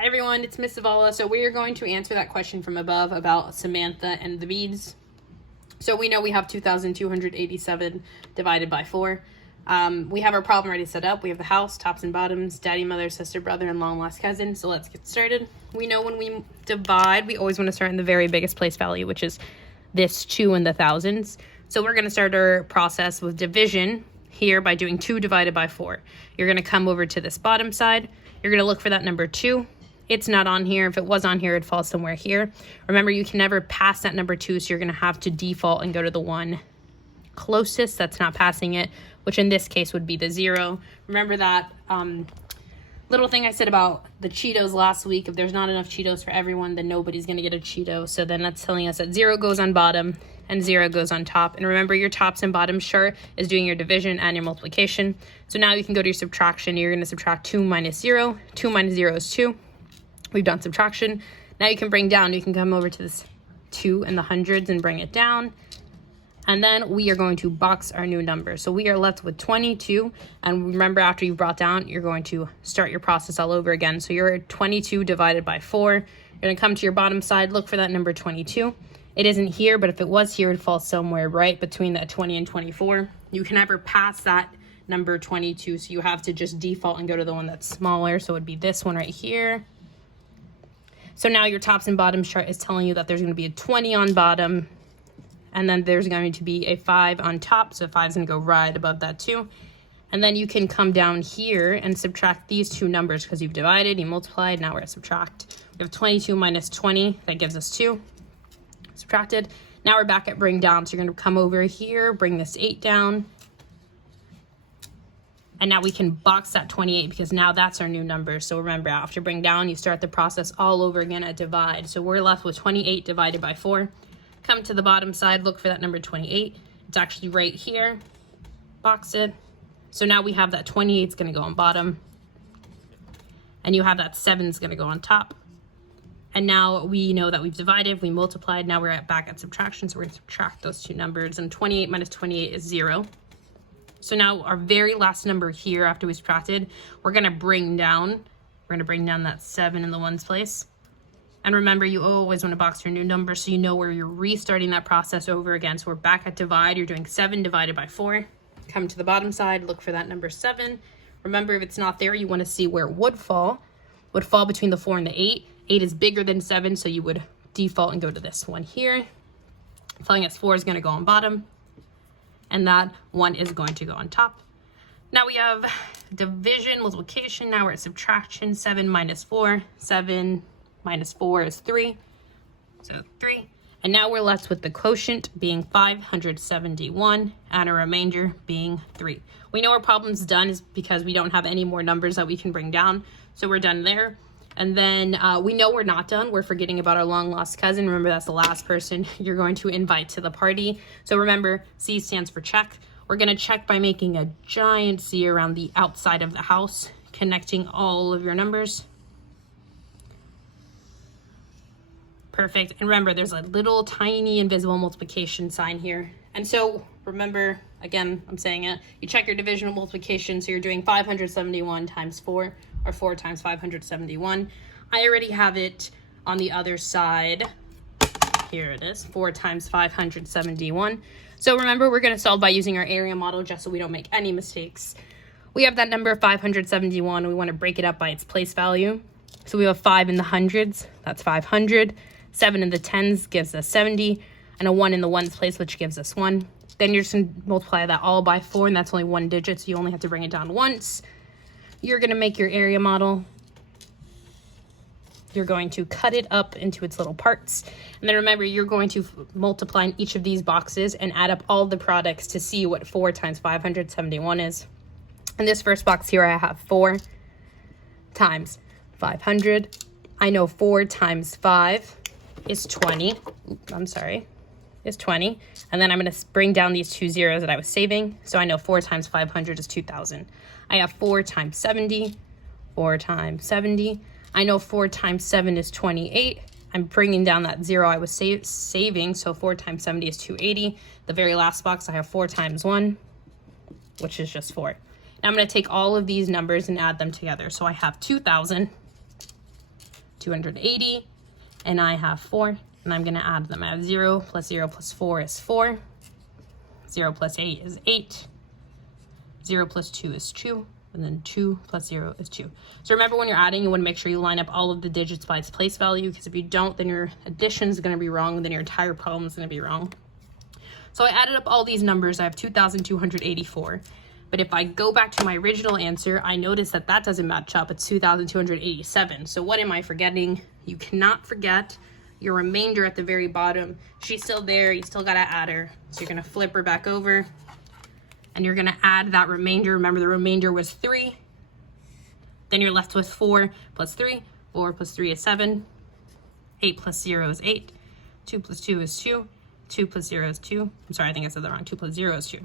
Hi everyone, it's Miss Zavala. So we are going to answer that question from above about Samantha and the beads. So we know we have 2,287 divided by 4. We have our problem already set up. We have the house, tops and bottoms, daddy, mother, sister, brother, and long lost cousin. So let's get started. We know when we divide, we always want to start in the very biggest place value, which is this 2 in the thousands. So we're going to start our process with division here by doing 2 divided by 4. You're going to come over to this bottom side. You're going to look for that number 2. It's not on here. If it was on here, it'd fall somewhere here. Remember, you can never pass that number 2, so you're going to have to default and go to the one closest that's not passing it, which in this case would be the 0. Remember that little thing I said about the Cheetos last week. If there's not enough Cheetos for everyone, then nobody's going to get a Cheeto. So then that's telling us that 0 goes on bottom and 0 goes on top. And remember, your tops and bottoms chart is doing your division and your multiplication. So now you can go to your subtraction. You're going to subtract 2 minus 0. 2 minus 0 is 2. We've done subtraction. Now you can bring down. You can come over to this 2 in the hundreds and bring it down. And then we are going to box our new number. So we are left with 22. And remember, after you've brought down, you're going to start your process all over again. So you're 22 divided by 4. You're going to come to your bottom side, look for that number 22. It isn't here, but if it was here, it would fall somewhere right between that 20 and 24. You can never pass that number 22, so you have to just default and go to the one that's smaller. So it would be this one right here. So now your tops and bottoms chart is telling you that there's going to be a 20 on bottom, and then there's going to be a 5 on top. So 5 is going to go right above that 2. And then you can come down here and subtract these two numbers because you've divided, you multiplied, now we're at subtract. We have 22 minus 20, that gives us 2. Subtracted. Now we're back at bring down. So you're going to come over here, bring this 8 down. And now we can box that 28 because now that's our new number. So remember, after bring down, you start the process all over again at divide. So we're left with 28 divided by 4. Come to the bottom side, look for that number 28. It's actually right here. Box it. So now we have that 28 is going to go on bottom. And you have that 7 is going to go on top. And now we know that we've divided, we multiplied. Now we're back at subtraction. So we're going to subtract those two numbers. And 28 minus 28 is 0. So now our very last number here after we subtracted, we're going to bring down. We're going to bring down that 7 in the ones place. And remember, you always want to box your new number so you know where you're restarting that process over again. So we're back at divide. You're doing 7 divided by 4. Come to the bottom side, look for that number 7. Remember, if it's not there, you want to see where it would fall. Would fall between the 4 and the 8. 8 is bigger than 7, so you would default and go to this one here. Telling us 4 is going to go on bottom. And that 1 is going to go on top. Now we have division, multiplication. Now we're at subtraction. 7 minus 4. 7 minus 4 is 3. So 3. And now we're left with the quotient being 571 and a remainder being 3. We know our problem's done is because we don't have any more numbers that we can bring down. So we're done there. And then we know we're not done. We're forgetting about our long lost cousin. Remember, that's the last person you're going to invite to the party. So remember, C stands for check. We're going to check by making a giant C around the outside of the house, connecting all of your numbers. Perfect. And remember, there's a little tiny invisible multiplication sign here. And so remember, again, I'm saying it, you check your divisional multiplication. So you're doing 571 times 4. Or 4 times 571. I already have it on the other side. Here it is, 4 times 571. So remember, we're going to solve by using our area model just so we don't make any mistakes. We have that number 571, and we want to break it up by its place value. So we have 5 in the hundreds, that's 500. 7 in the tens gives us 70, and a 1 in the ones place, which gives us 1. Then you're just going to multiply that all by 4, and that's only 1 digit, so you only have to bring it down once. You're going to make your area model. You're going to cut it up into its little parts. And then remember, you're going to multiply in each of these boxes and add up all the products to see what 4 times 571 is. In this first box here, I have 4 times 500. I know 4 times 5 is 20. Oops, I'm sorry. Is 20. And then I'm going to bring down these 2 zeros that I was saving. So I know 4 times 500 is 2,000. I have 4 times 70. 4 times 70. I know 4 times 7 is 28. I'm bringing down that 0 I was saving. So 4 times 70 is 280. The very last box, I have 4 times 1, which is just 4. Now I'm going to take all of these numbers and add them together. So I have 2,000 280, and I have 4, and I'm going to add them. I have 0 plus 0 plus 4 is 4, 0 plus 8 is 8, 0 plus 2 is 2, and then 2 plus 0 is 2. So remember, when you're adding, you want to make sure you line up all of the digits by its place value, because if you don't, then your addition is going to be wrong, and then your entire problem is going to be wrong. So I added up all these numbers. I have 2,284. But if I go back to my original answer, I notice that that doesn't match up. It's 2,287. So what am I forgetting? You cannot forget your remainder at the very bottom. She's still there. You still got to add her. So you're going to flip her back over, and you're going to add that remainder. Remember, the remainder was 3. Then you're left with 4 plus 3. 4 plus 3 is 7. 8 plus 0 is 8. 2 plus 2 is 2. 2 plus 0 is 2. I'm sorry, I think I said that wrong. 2 plus 0 is 2.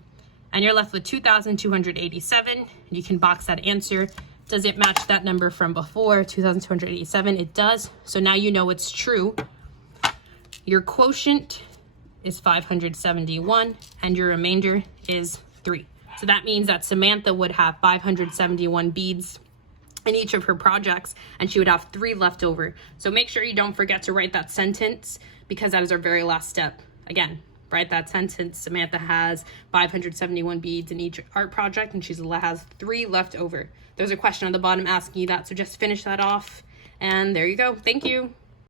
And you're left with 2,287. You can box that answer. Does it match that number from before, 2,287? It does. So now you know it's true. Your quotient is 571, and your remainder is 3. So that means that Samantha would have 571 beads in each of her projects, and she would have 3 left over. So make sure you don't forget to write that sentence, because that is our very last step. Again, write that sentence. Samantha has 571 beads in each art project, and she has 3 left over. There's a question on the bottom asking you that, so just finish that off, and there you go. Thank you.